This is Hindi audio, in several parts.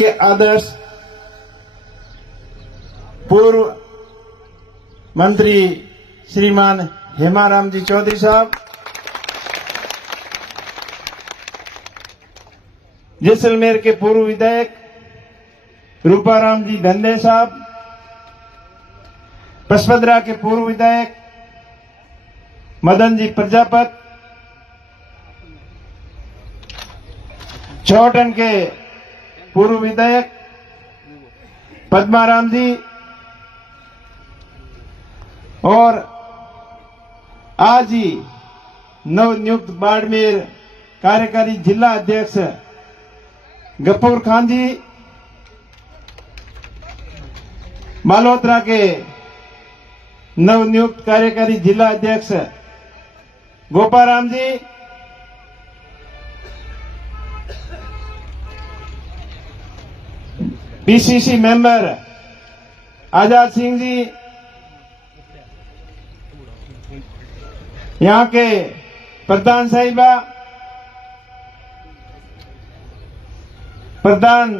के आदर्श पूर्व मंत्री श्रीमान हेमाराम जी चौधरी साहब, जैसलमेर के पूर्व विधायक रूपाराम जी धंधे साहब, पचपदरा के पूर्व विधायक मदन जी प्रजापत, चौटन के पूर्व विधायक पद्माराम जी और आज ही नवनियुक्त बाड़मेर कार्यकारी जिला अध्यक्ष गफूर खान जी, मालहोत्रा के नवनियुक्त कार्यकारी जिला अध्यक्ष गोपाराम जी, पीसीसी मेंबर आजाद सिंह जी, यहाँ के प्रधान साहिबा, प्रधान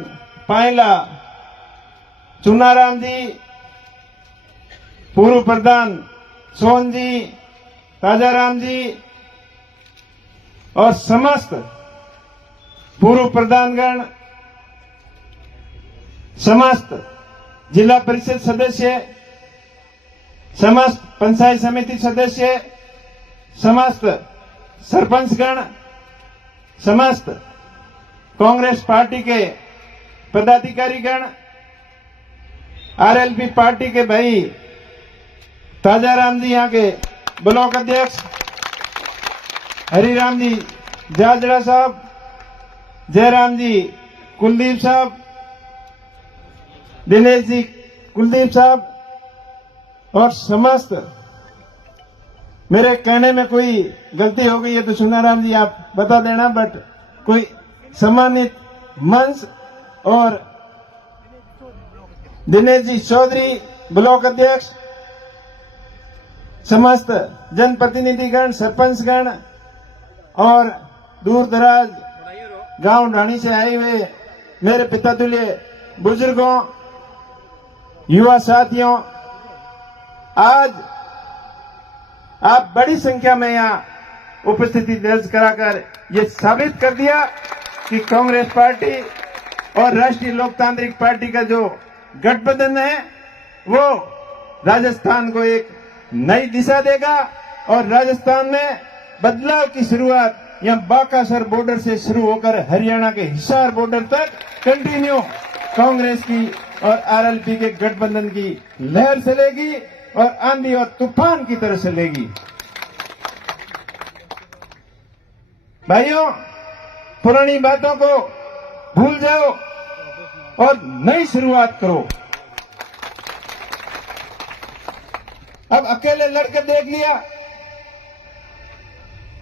पायला चुनाराम जी, पूर्व प्रधान सोहन जी, राजाराम जी और समस्त पूर्व प्रधानगण, समस्त जिला परिषद सदस्य, समस्त पंचायत समिति सदस्य, समस्त सरपंचगण, समस्त कांग्रेस पार्टी के पदाधिकारीगण, आरएलपी पार्टी के भाई ताजाराम जी यहाँ के ब्लॉक अध्यक्ष, हरिराम जी जाजड़ा साहब, जयराम जी कुलदीप साहब, दिनेश जी कुलदीप साहब और समस्त, मेरे कहने में कोई गलती हो गई है तो सुनाराम जी आप बता देना, बट कोई सम्मानित मंच और दिनेश जी चौधरी ब्लॉक अध्यक्ष, समस्त जनप्रतिनिधिगण, सरपंचगण और दूर दराज गांव ढाणी से आए हुए मेरे पिता तुल्य बुजुर्गों, युवा साथियों, आज आप बड़ी संख्या में यहाँ उपस्थिति दर्ज कराकर ये साबित कर दिया कि कांग्रेस पार्टी और राष्ट्रीय लोकतांत्रिक पार्टी का जो गठबंधन है वो राजस्थान को एक नई दिशा देगा और राजस्थान में बदलाव की शुरुआत यहाँ बाकासर बॉर्डर से शुरू होकर हरियाणा के हिसार बॉर्डर तक कंटिन्यू कांग्रेस की और आरएलपी के गठबंधन की लहर चलेगी और आंधी और तूफान की तरह चलेगी। भाइयों, पुरानी बातों को भूल जाओ और नई शुरुआत करो। अब अकेले लड़के देख लिया,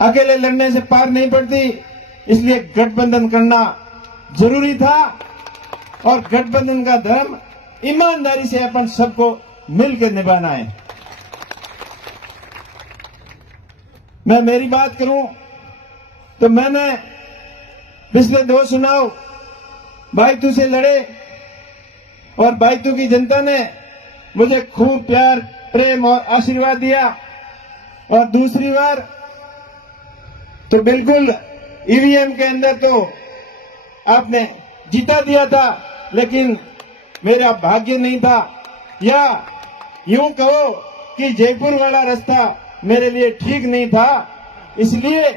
अकेले लड़ने से पार नहीं पड़ती, इसलिए गठबंधन करना जरूरी था और गठबंधन का धर्म ईमानदारी से अपन सबको मिलकर निभाना है। मैं मेरी बात करूं तो मैंने पिछले 2 चुनाव बायतू से लड़े और बायतू की जनता ने मुझे खूब प्यार, प्रेम और आशीर्वाद दिया और दूसरी बार तो बिल्कुल ईवीएम के अंदर तो आपने जीता दिया था, लेकिन मेरा भाग्य नहीं था, या यूं कहो कि जयपुर वाला रास्ता मेरे लिए ठीक नहीं था, इसलिए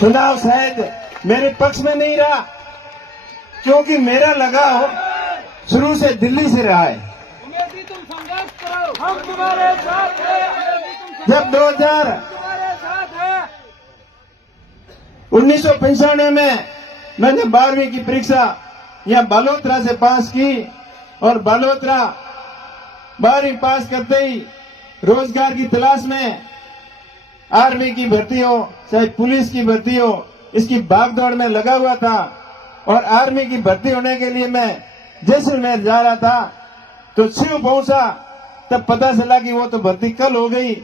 चुनाव शायद मेरे पक्ष में नहीं रहा, क्योंकि मेरा लगाव शुरू से दिल्ली से रहा है। तुम संघर्ष करो, हम तुम्हारे साथ हैं। जब 1995 में मैंने 12वीं की परीक्षा यहाँ बालोतरा से पास की और बालोतरा 12वीं पास करते ही रोजगार की तलाश में आर्मी की भर्ती हो चाहे पुलिस की भर्ती हो, इसकी भागदौड़ में लगा हुआ था और आर्मी की भर्ती होने के लिए मैं जैसलमेर जा रहा था तो शिव पहुंचा, तब पता चला कि वो तो भर्ती कल हो गई।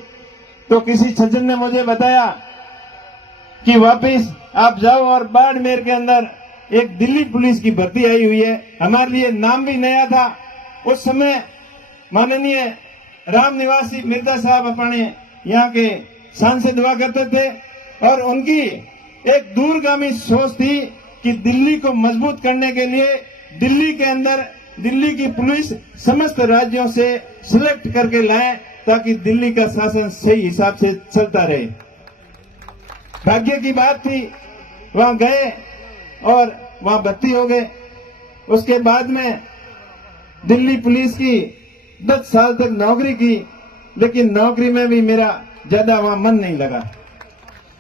तो किसी सज्जन ने मुझे बताया कि वापस आप जाओ और बाड़मेर के अंदर एक दिल्ली पुलिस की भर्ती आई हुई है। हमारे लिए नाम भी नया था। उस समय माननीय राम निवासी मिर्जा साहब अपने यहाँ के सांसद हुआ करते थे और उनकी एक दूरगामी सोच थी कि दिल्ली को मजबूत करने के लिए दिल्ली के अंदर दिल्ली की पुलिस समस्त राज्यों से सिलेक्ट करके लाए ताकि दिल्ली का शासन सही हिसाब से चलता रहे। भाग्य की बात थी, वहां गए और वहां भर्ती हो गए। उसके बाद में दिल्ली पुलिस की 10 साल तक नौकरी की, लेकिन नौकरी में भी मेरा ज्यादा वहां मन नहीं लगा।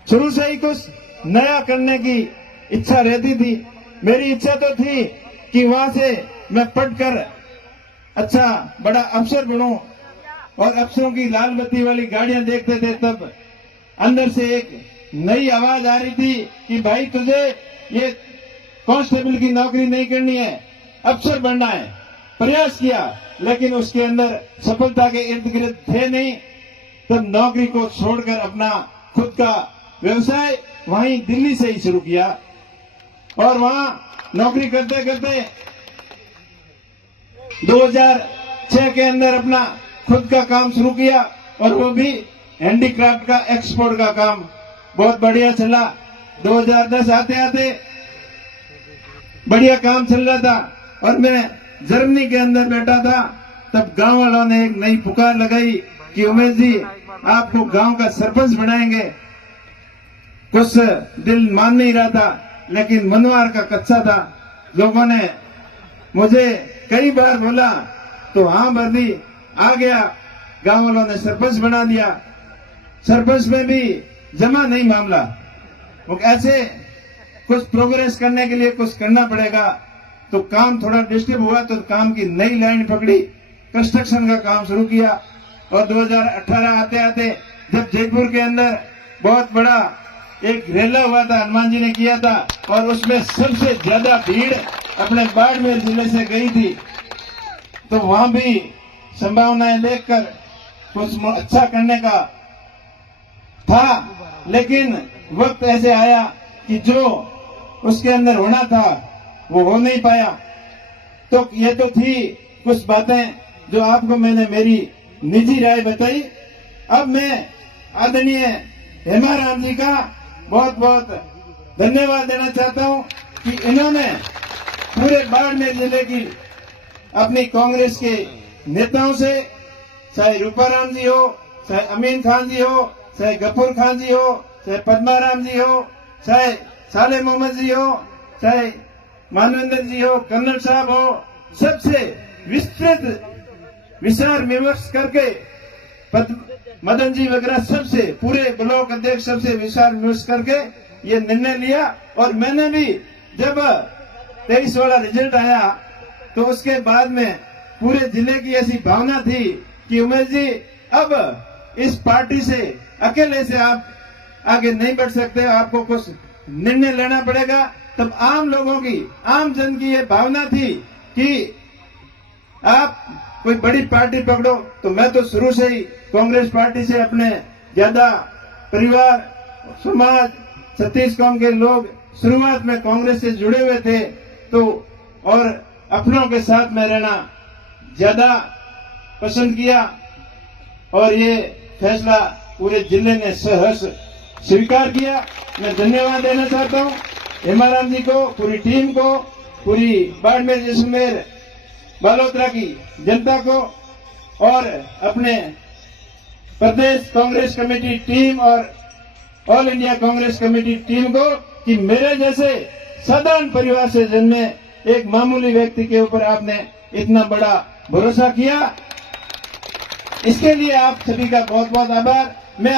शुरू से ही कुछ नया करने की इच्छा रहती थी। मेरी इच्छा तो थी कि वहां से मैं पढ़कर अच्छा बड़ा अफसर बनूं और अफसरों की लाल बत्ती वाली गाड़ियां देखते थे, तब अंदर से एक नई आवाज आ रही थी कि भाई तुझे ये कांस्टेबल की नौकरी नहीं करनी है, अफसर बनना है। प्रयास किया लेकिन उसके अंदर सफलता के इर्द गिर्द थे नहीं। तब नौकरी को छोड़कर अपना खुद का व्यवसाय वहीं दिल्ली से ही शुरू किया और वहां नौकरी करते करते 2006 के अंदर अपना खुद का काम शुरू किया और वो भी हैंडीक्राफ्ट का एक्सपोर्ट का काम बहुत बढ़िया चला। 2010 आते आते बढ़िया काम चल रहा था और मैं जर्मनी के अंदर बैठा था। तब गांव वालों ने एक नई पुकार लगाई कि उमेश जी आपको गांव का सरपंच बनाएंगे। कुछ दिल मान नहीं रहा था लेकिन मनवार का कच्चा था। लोगों ने मुझे कई बार बोला तो हाँ भर दी, आ गया। गांव वालों ने सरपंच बना दिया। सरपंच में भी जमा नहीं मामला। वो ऐसे कुछ प्रोग्रेस करने के लिए कुछ करना पड़ेगा। तो काम थोड़ा डिस्टर्ब हुआ तो काम की नई लाइन पकड़ी, कंस्ट्रक्शन का काम शुरू किया और 2018 आते आते जब जयपुर के अंदर बहुत बड़ा एक रेला हुआ था, हनुमान जी ने किया था और उसमें सबसे ज्यादा भीड़ अपने बाड़मेर जिले से गई थी, तो वहां भी संभावनाएं देखकर कुछ अच्छा करने का था। लेकिन वक्त ऐसे आया कि जो उसके अंदर होना था वो हो नहीं पाया। तो ये तो थी कुछ बातें जो आपको मैंने मेरी निजी राय बताई। अब मैं आदरणीय हेमाराम जी का बहुत बहुत धन्यवाद देना चाहता हूं कि इन्होंने पूरे बाड़मेर जिले की अपनी कांग्रेस के नेताओं से, चाहे रूपाराम जी हो, चाहे अमीन खान जी हो, चाहे गफूर खान जी हो, चाहे पद्माराम जी हो, चाहे साले मोहम्मद जी हो, चाहे मानवेंद्र जी हो, कन्नड़ साहब हो, सबसे विस्तृत विचार विमर्श करके मदन जी वगैरह सबसे पूरे ब्लॉक अध्यक्ष सबसे विचार विमर्श करके ये निर्णय लिया। और मैंने भी जब 23 वाला रिजल्ट आया तो उसके बाद में पूरे जिले की ऐसी भावना थी कि उमेश जी अब इस पार्टी से अकेले से आप आगे नहीं बढ़ सकते, आपको कुछ निर्णय लेना पड़ेगा। तब आम लोगों की, आम जन की ये भावना थी कि आप कोई बड़ी पार्टी पकड़ो। तो मैं तो शुरू से ही कांग्रेस पार्टी से अपने ज्यादा परिवार, समाज, छत्तीस कौम के लोग शुरुआत में कांग्रेस से जुड़े हुए थे, तो और अपनों के साथ में रहना ज्यादा पसंद किया और ये फैसला पूरे जिले ने सहर्ष स्वीकार किया। मैं धन्यवाद देना चाहता हूं हेमाराम जी को, पूरी टीम को, पूरी बाड़मेर जैसलमेर बालोतरा की जनता को और अपने प्रदेश कांग्रेस कमेटी टीम और all India Congress committee team को कि मेरे जैसे साधारण परिवार से जन्मे एक मामूली व्यक्ति के ऊपर आपने इतना बड़ा भरोसा किया। इसके लिए आप सभी का बहुत बहुत आभार। मैं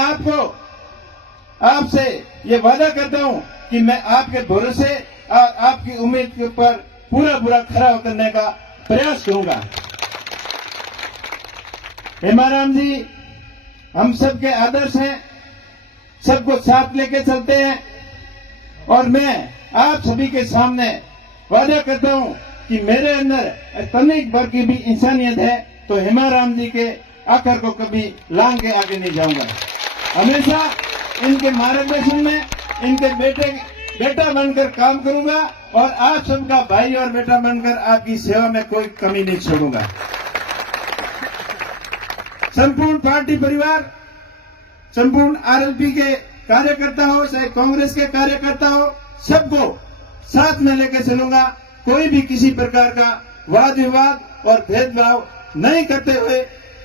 आपसे ये वादा करता हूं कि मैं आपके भरोसे और आपकी उम्मीद के ऊपर पूरा खरा उतरने का प्रयास करूंगा। हेमाराम जी हम सबके आदर्श हैं, सबको साथ लेके चलते हैं और मैं आप सभी के सामने वादा करता हूं कि मेरे अंदर तनिक भर की भी इंसानियत है तो हेमाराम जी के आकर को कभी लांग के आगे नहीं जाऊंगा। हमेशा इनके मार्गदर्शन में इनके बेटा बनकर काम करूंगा और आप सबका भाई और बेटा बनकर आपकी सेवा में कोई कमी नहीं छोड़ूंगा। संपूर्ण पार्टी परिवार, संपूर्ण आरएलपी के कार्यकर्ता हो चाहे कांग्रेस के कार्यकर्ता हो, सबको साथ में लेकर चलूंगा। कोई भी किसी प्रकार का वाद विवाद और भेदभाव नहीं करते हुए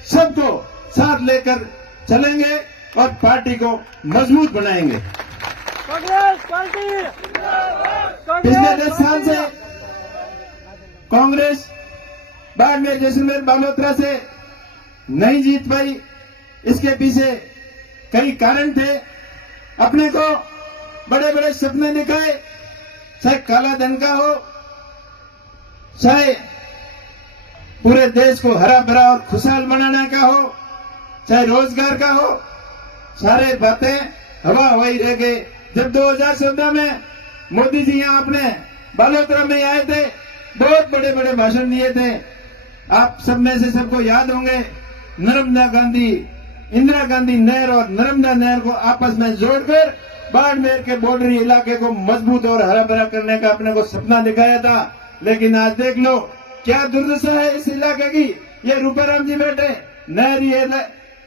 सबको साथ लेकर चलेंगे और पार्टी को मजबूत बनाएंगे। कांग्रेस पार्टी पिछले 10 साल से कांग्रेस बाड़मेर, जैसलमेर, बालोतरा से नहीं जीत पाई। इसके पीछे कई कारण थे। अपने को बड़े बड़े सपने दिखाए, चाहे काला धन का हो, चाहे पूरे देश को हरा भरा और खुशहाल बनाने का हो, चाहे रोजगार का हो, सारे बातें हवा हवाई रह गए। जब 2014 में मोदी जी यहाँ अपने बालोतरा में आए थे, बहुत बड़े बड़े भाषण दिए थे। आप सब में से सबको याद होंगे, नर्मदा गांधी, इंदिरा गांधी नहर और नर्मदा नहर को आपस में जोड़कर बाड़मेर के बॉर्डरी इलाके को मजबूत और हरा भरा करने का अपने को सपना दिखाया था। लेकिन आज देख लो क्या दुर्दशा है इस इलाके की। ये रूपाराम जी बैठे, नहरी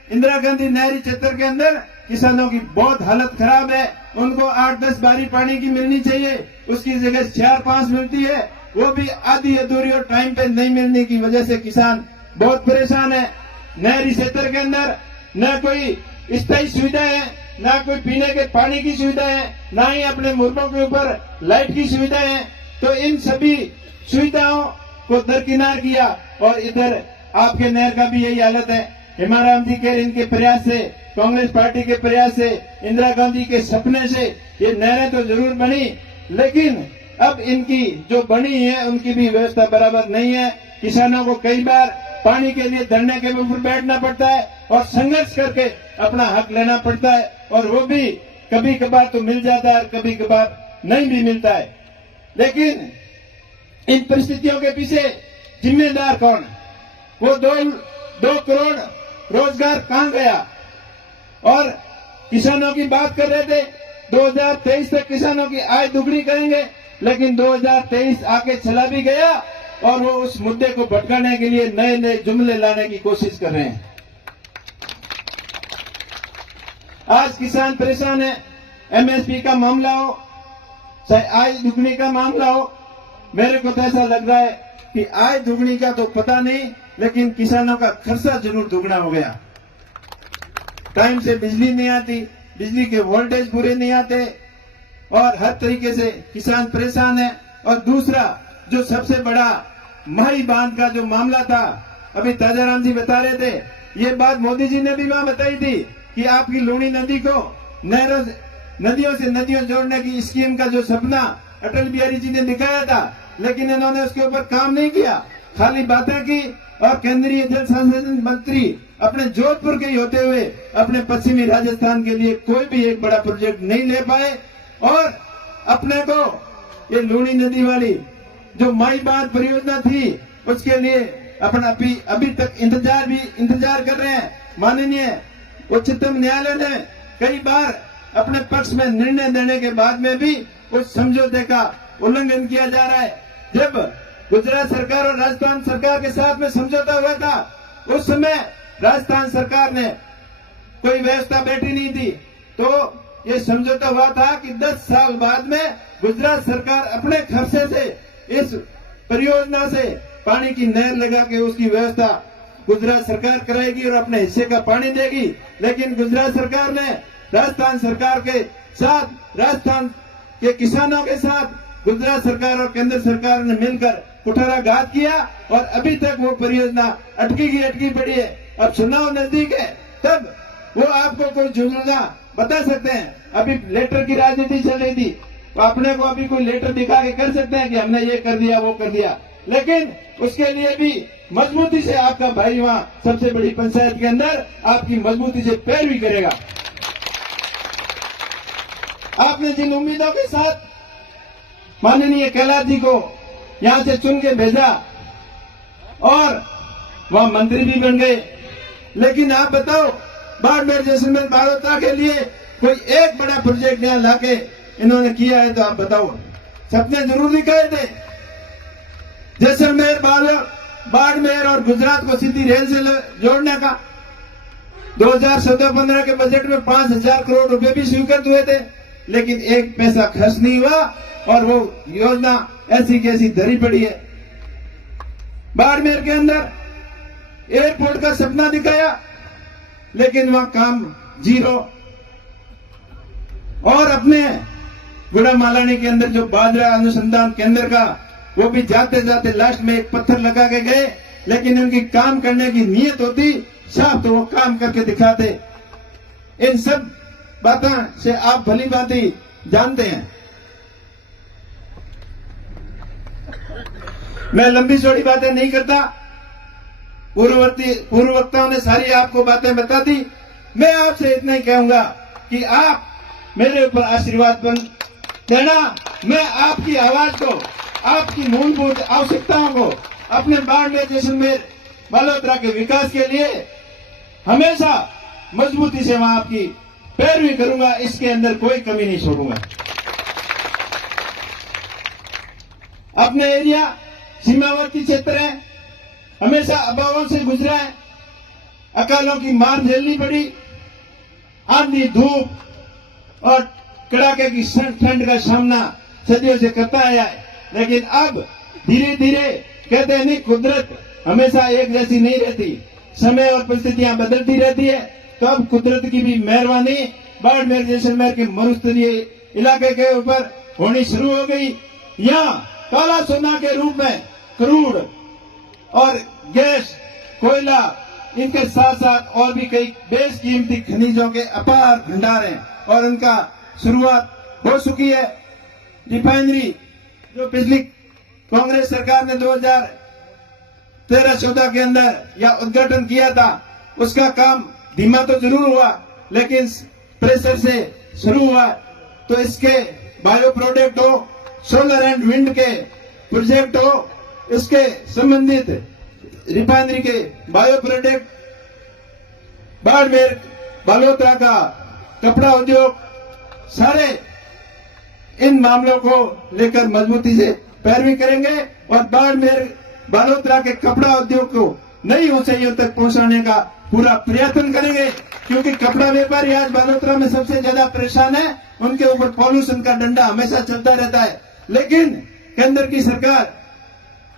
इंदिरा गांधी नहरी क्षेत्र के अंदर किसानों की बहुत हालत खराब है। उनको 8-10 बारी पानी की मिलनी चाहिए, उसकी जगह 4-5 मिलती है, वो भी आधी अधूरी और टाइम पे नहीं मिलने की वजह से किसान बहुत परेशान है। नहरी क्षेत्र के अंदर न कोई स्थायी सुविधा है, न कोई पीने के पानी की सुविधा है, न ही अपने मुर्गों के ऊपर लाइट की सुविधा है। तो इन सभी सुविधाओं को दरकिनार किया और इधर आपके नहर का भी यही हालत है। हेमाराम जी के इनके प्रयास से, कांग्रेस पार्टी के प्रयास से, इंदिरा गांधी के सपने से ये नहरें तो जरूर बनी, लेकिन अब इनकी जो बनी है उनकी भी व्यवस्था बराबर नहीं है। किसानों को कई बार पानी के लिए धरने के ऊपर बैठना पड़ता है और संघर्ष करके अपना हक लेना पड़ता है, और वो भी कभी कभार तो मिल जाता है और कभी कभार नहीं भी मिलता है। लेकिन इन परिस्थितियों के पीछे जिम्मेदार कौन? वो 2 करोड़ रोजगार कहां गया? और किसानों की बात कर रहे थे 2023 तक किसानों की आय दुगनी करेंगे, लेकिन 2023 आके चला भी गया और वो उस मुद्दे को भटकाने के लिए नए नए जुमले लाने की कोशिश कर रहे हैं। आज किसान परेशान है। एमएसपी का मामला हो चाहे आय दुगनी का मामला हो, मेरे को तो ऐसा लग रहा है कि आय दुगनी का तो पता नहीं, लेकिन किसानों का खर्चा जरूर दुगना हो गया। टाइम से बिजली नहीं आती, बिजली के वोल्टेज पूरे नहीं आते और हर तरीके से किसान परेशान है। और दूसरा जो सबसे बड़ा माही बांध का जो मामला था, अभी ताजाराम जी बता रहे थे, ये बात मोदी जी ने भी वहां बताई थी कि आपकी लूणी नदी को नदियों से नदियों जोड़ने की स्कीम का जो सपना अटल बिहारी जी ने दिखाया था, लेकिन इन्होंने उसके ऊपर काम नहीं किया, खाली बातें की। और केंद्रीय जल संसाधन मंत्री अपने जोधपुर के ही होते हुए अपने पश्चिमी राजस्थान के लिए कोई भी एक बड़ा प्रोजेक्ट नहीं ले पाए। और अपने को ये लूणी नदी वाली जो माई बांध परियोजना थी उसके लिए अपना अभी तक इंतजार कर रहे हैं। माननीय उच्चतम न्यायालय ने कई बार अपने पक्ष में निर्णय देने के बाद में भी उस समझौते का उल्लंघन किया जा रहा है। जब गुजरात सरकार और राजस्थान सरकार के साथ में समझौता हुआ था, उस समय राजस्थान सरकार ने कोई व्यवस्था बैठी नहीं थी, तो ये समझौता हुआ था कि 10 साल बाद में गुजरात सरकार अपने खर्चे से इस परियोजना से पानी की नहर लगा के उसकी व्यवस्था गुजरात सरकार कराएगी और अपने हिस्से का पानी देगी। लेकिन गुजरात सरकार ने राजस्थान सरकार के साथ, राजस्थान के किसानों के साथ गुजरात सरकार और केंद्र सरकार ने मिलकर कुठाराघात किया और अभी तक वो परियोजना अटकी पड़ी है। अब चुनाव नजदीक है, तब वो आपको कोई जुमला बता सकते हैं। अभी लेटर की राजनीति चल रही थी, तो अपने को अभी कोई लेटर दिखा के कर सकते हैं कि हमने ये कर दिया वो कर दिया, लेकिन उसके लिए भी मजबूती से आपका भाई वहां सबसे बड़ी पंचायत के अंदर आपकी मजबूती से पैरवी करेगा। आपने जिन उम्मीदों के साथ माननीय कैलाश जी को यहां से चुन के भेजा और वह मंत्री भी बन गए, लेकिन आप बताओ बाड़मेर, जैसलमेर, बालोतरा के लिए कोई एक बड़ा प्रोजेक्ट यहां लाके इन्होंने किया है तो आप बताओ। सपने जरूर दिखाए थे, जैसलमेर, बाड़मेर और गुजरात को सीधी रेल से जोड़ने का। 2014-15 के बजट में 5,000 करोड़ रुपए भी स्वीकृत हुए थे, लेकिन एक पैसा खर्च नहीं हुआ और वो योजना ऐसी कैसी धरी पड़ी है। बाड़मेर के अंदर एयरपोर्ट का सपना दिखाया, लेकिन वहां काम जीरो। और अपने गुड़ामालानी के अंदर जो बाजरा अनुसंधान केंद्र का, वो भी जाते जाते लास्ट में एक पत्थर लगा के गए, लेकिन उनकी काम करने की नीयत होती साफ तो वो काम करके दिखाते। इन सब बातों से आप भली भांति जानते हैं। मैं लंबी चौड़ी बातें नहीं करता, पूर्व वक्ताओं ने सारी आपको बातें बता दी। मैं आपसे इतना ही कहूंगा कि आप मेरे ऊपर आशीर्वाद देना। मैं आपकी आवाज को, आपकी मूलभूत आवश्यकताओं को अपने बाड़मेर, जैसलमेर, बालोतरा के विकास के लिए हमेशा मजबूती से वहां आपकी पैरवी करूंगा। इसके अंदर कोई कमी नहीं छोड़ूंगा। अपने एरिया सीमावर्ती क्षेत्र है, हमेशा अभावों से गुजरा है, अकालों की मार झेलनी पड़ी, आंधी, धूप और कड़ाके की ठंड का सामना सदियों से करता आया है। लेकिन अब धीरे धीरे कहते हैं नहीं, कुदरत हमेशा एक जैसी नहीं रहती, समय और परिस्थितियां बदलती रहती है। तो अब कुदरत की भी मेहरबानी बाड़मेर, जैसलमेर के मरुस्थलीय इलाके के ऊपर होनी शुरू हो गई। यहाँ काला सोना के रूप में क्रूड और गैस, कोयला, इनके साथ साथ और भी कई बेशकीमती खनिजों के अपार भंडार हैं और उनका शुरुआत हो चुकी है। रिफाइनरी जो पिछली कांग्रेस सरकार ने 2013-14 के अंदर या उद्घाटन किया था, उसका काम धीमा तो जरूर हुआ, लेकिन प्रेशर से शुरू हुआ। तो इसके बायो प्रोडक्ट हो, सोलर एंड विंड के प्रोजेक्ट हो, इसके संबंधित रिफाइनरी के बायो प्रोडक्ट, बाड़मेर, बालोतरा का कपड़ा उद्योग, सारे इन मामलों को लेकर मजबूती से पैरवी करेंगे और बाड़मेर, बालोतरा के कपड़ा उद्योग को नई ऊंचाइयों तक पहुंचाने का पूरा प्रयत्न करेंगे। क्योंकि कपड़ा व्यापारी आज बालोतरा में सबसे ज्यादा परेशान है, उनके ऊपर पॉल्यूशन का डंडा हमेशा चलता रहता है। लेकिन केंद्र की सरकार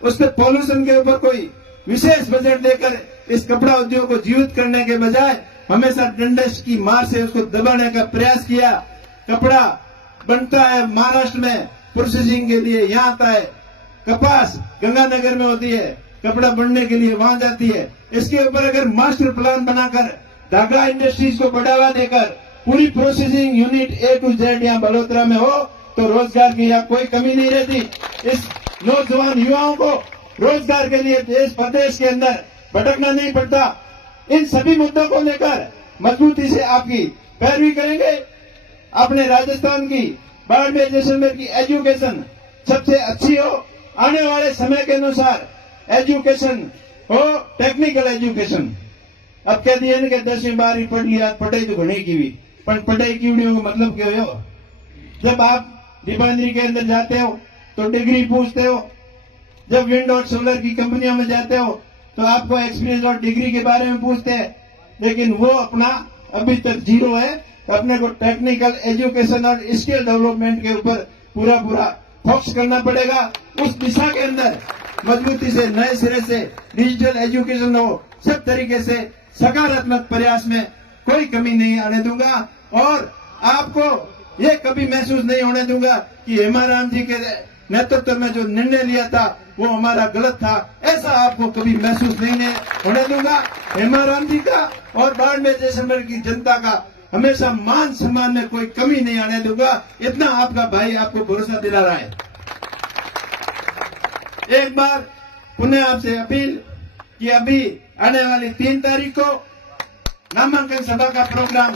उस पर पॉल्यूशन के ऊपर कोई विशेष बजट देकर इस कपड़ा उद्योग को जीवित करने के बजाय हमेशा डंडे की मार से उसको दबाने का प्रयास किया। कपड़ा बनता है महाराष्ट्र में प्रोसेसिंग के लिए, यहाँ आता है। कपास गंगानगर में होती है, कपड़ा बनने के लिए वहां जाती है। इसके ऊपर अगर मास्टर प्लान बनाकर धागा इंडस्ट्रीज को बढ़ावा देकर पूरी processing unit A to Z यहाँ बलोतरा में हो तो रोजगार की यहाँ कोई कमी नहीं रहती। इस नौजवान युवाओं को रोजगार के लिए देश प्रदेश के अंदर भटकना नहीं पड़ता। इन सभी मुद्दों को लेकर मजबूती से आपकी पैरवी करेंगे। अपने राजस्थान की, बाड़मेर, जैसलमेर की एजुकेशन सबसे अच्छी हो, आने वाले समय के अनुसार एजुकेशन हो, टेक्निकल एजुकेशन। अब कह दिए कि 10वीं 12वीं पढ़ लिया, पढ़ाई तो घनी की हुई, पर पढ़ाई की वीडियो का मतलब क्या हो? जब आप रिफाइनरी के अंदर जाते हो तो डिग्री पूछते हो, जब विंड और सोलर की कंपनियों में जाते हो तो आपको एक्सपीरियंस और डिग्री के बारे में पूछते हैं। लेकिन वो अपना अभी तक जीरो है। तो अपने को टेक्निकल एजुकेशन और स्किल डेवलपमेंट के ऊपर पूरा फोकस करना पड़ेगा। उस दिशा के अंदर मजबूती से नए सिरे से डिजिटल एजुकेशन हो, सब तरीके से सकारात्मक प्रयास में कोई कमी नहीं आने दूंगा। और आपको ये कभी महसूस नहीं होने दूंगा कि हेमाराम जी के नेतृत्व में जो निर्णय लिया था वो हमारा गलत था, ऐसा आपको कभी महसूस नहीं होने दूंगा। हेमाराम जी का और बाड़मेर, जैसलमेर की जनता का हमेशा मान सम्मान में कोई कमी नहीं आने दूंगा। इतना आपका भाई आपको भरोसा दिला रहा है। एक बार पुनः आपसे अपील कि अभी आने वाली 3 तारीख को नामांकन सभा का प्रोग्राम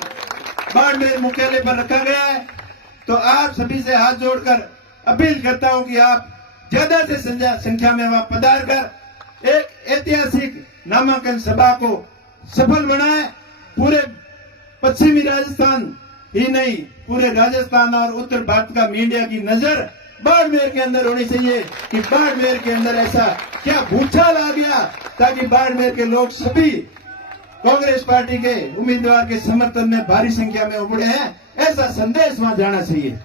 बाड़मेर मुख्यालय पर रखा गया है। तो आप सभी से हाथ जोड़कर अपील करता हूं कि आप ज्यादा से संख्या में वहां पधार कर एक ऐतिहासिक नामांकन सभा को सफल बनाएं। पूरे पश्चिमी राजस्थान, ही नहीं पूरे राजस्थान और उत्तर भारत का मीडिया की नजर बाड़मेर के अंदर होनी चाहिए कि बाड़मेर के अंदर ऐसा क्या भूचाल आ गया ताकि बाड़मेर के लोग सभी कांग्रेस पार्टी के उम्मीदवार के समर्थन में भारी संख्या में उमड़े हैं, ऐसा संदेश वहां जाना चाहिए।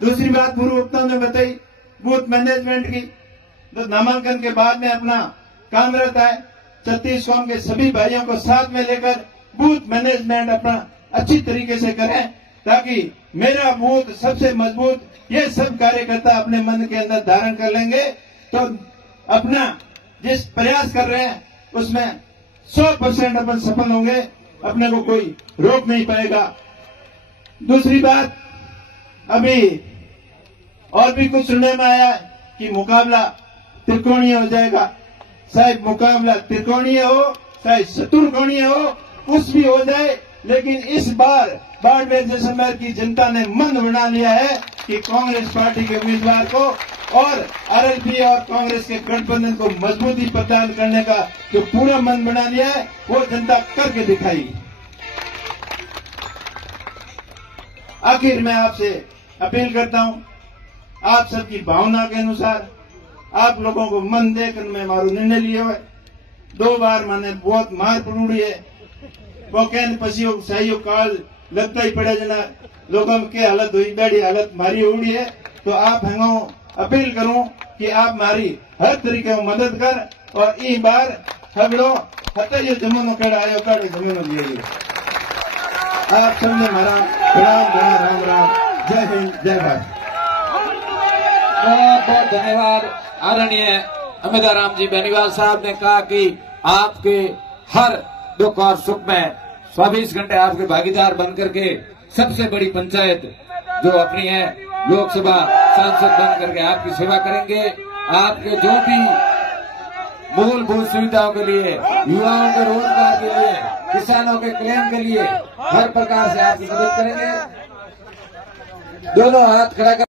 दूसरी बात पूर्व वक्ताओं ने बताई बूथ मैनेजमेंट की, तो नामांकन के बाद में अपना काम रहता है। 36 कौम के सभी भाइयों को साथ में लेकर बूथ मैनेजमेंट अपना अच्छी तरीके से करें ताकि मेरा बूथ सबसे मजबूत, ये सब कार्यकर्ता अपने मन के अंदर धारण कर लेंगे तो अपना जिस प्रयास कर रहे हैं उसमें 100% अपन सफल होंगे, अपने को कोई रोक नहीं पाएगा। दूसरी बात, अभी और भी कुछ सुनने में आया है कि मुकाबला त्रिकोणीय हो जाएगा। साहब मुकाबला त्रिकोणीय हो चाहे चतुर्कोणीय हो, कुछ भी हो जाए, लेकिन इस बार बाड़मेर जैसलमेर की जनता ने मन बना लिया है कि कांग्रेस पार्टी के उम्मीदवार को और आरएलपी और कांग्रेस के गठबंधन को मजबूती प्रदान करने का जो पूरा मन बना लिया है वो जनता करके दिखाएगी। आखिर मैं आपसे अपील करता हूं, आप सबकी भावना के अनुसार आप लोगों को मन देकर मैं मारू निर्णय लिया है। 2 बार मैंने बहुत मार पड़ी है, वो कहन पसी सही काल लगता ही पड़े जना लोगों के हालत हुई बैठी हालत मारी उड़ी है। तो आप हंगो अपील करूं कि आप मारी हर तरीके में मदद कर और ई बार हगड़ो हते जो जमुनो केड़ा आयो काड़े जमुनो लिए। आप सबने हमारा राम राम, जय हिंद, जय भारत। बहुत बहुत धन्यवाद। आदरणीय अमिताराम जी बेनीवाल साहब ने कहा कि आपके हर दुख और सुख में 24 घंटे आपके भागीदार बनकर के सबसे बड़ी पंचायत जो अपनी है लोकसभा सांसद बन करके आपकी सेवा करेंगे। आपके जो भी मूलभूत सुविधाओं के लिए, युवाओं के रोजगार के लिए, किसानों के कल्याण के लिए हर प्रकार से आपकी मदद करेंगे। दोनों हाथ खड़ा कर